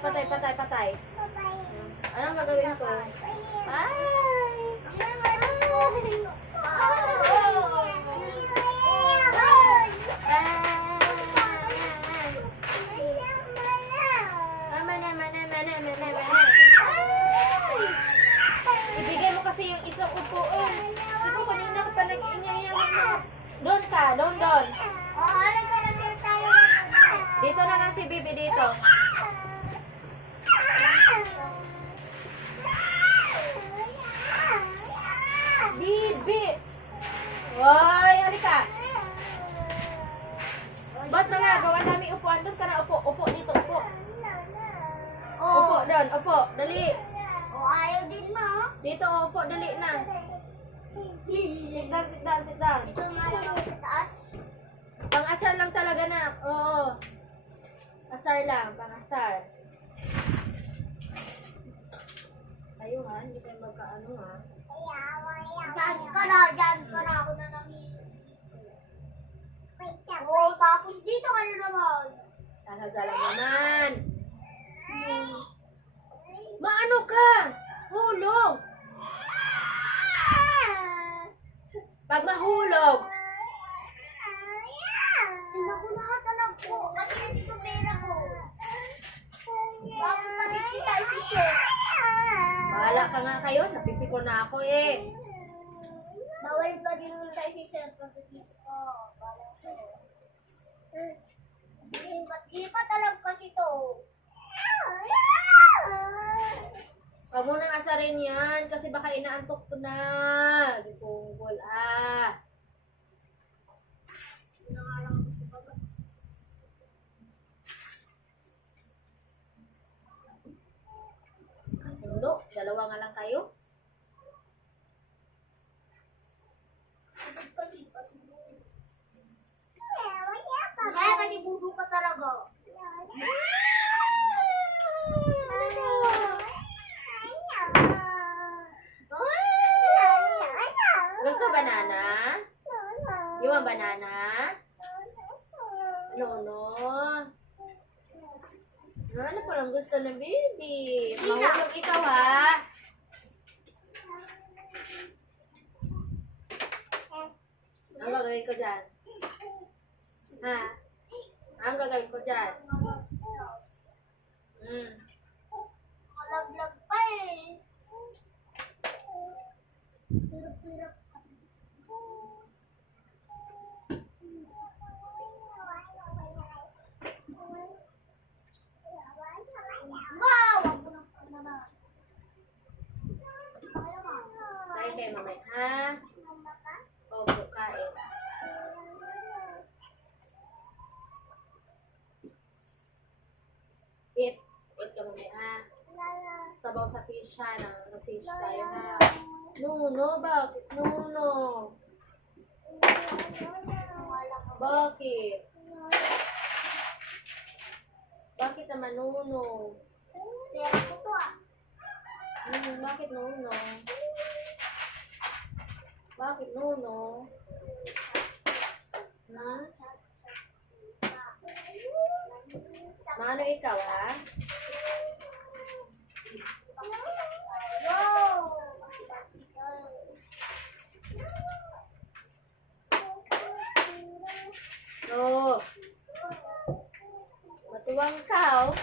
patay, patay, patay. Anong gagawin ko? Ay! Ibigay mo kasi yung isang upuan. Ito, kanina ka pa nag-ingay. Doon ka, doon. Dito na lang si Bibi dito. Bibi! Hoy, halika. Ba't na nga? Gawa namin upuan. Doon ka na, upo. Upo dito, upo. Upo doon, upo. Dali. Ayaw din mo. Dito, upo. Dali na. Sit down. Ito nga lang sa taas. Pang-asar lang talaga na. Oo. Asar lang, pang-asar. Tayo ha, hindi kayo magkaano ha. Diyan ka na. Ako na namin. Oo, tapos dito ka na naman. Talaga lang naman. Maano ka? Hulog. Pag mahulog. Tingnan ko lahat anak ko. Kasi nandito pera ko. Bakit nakikita isi-share? Bahala ka nga kayo, napipiko na ako eh. Bawal pa din yung isi-share kasi dito ko. Lipat alam kasi to. Huwag mo nang asarin yan kasi baka inaantok ko na. Gipungol Sundo, dalawa nga lang kayo. Kaya kasi budo ka talaga. Gusto banana? You want banana? No. Ano po lang gusto ng baby? Mahulog ikaw ha. Ang gagawin ko dyan? Ha? Ang gagawin ko dyan? Malaglag pa eh. Hirap-hirap. Wow! Wag mo na pala. Kain kayo mamaya, ha? Opo, kain. Eat ka mamaya, ha? Sabaw sa fish, ha? Nang-fish tayo, ha? No, bakit? No. Bakit? Bakit naman no? Pera ko to ah. Bakit no? Bakit no? Ha? Maano ikaw, ha? Wow! No. Matuwang ka, oh.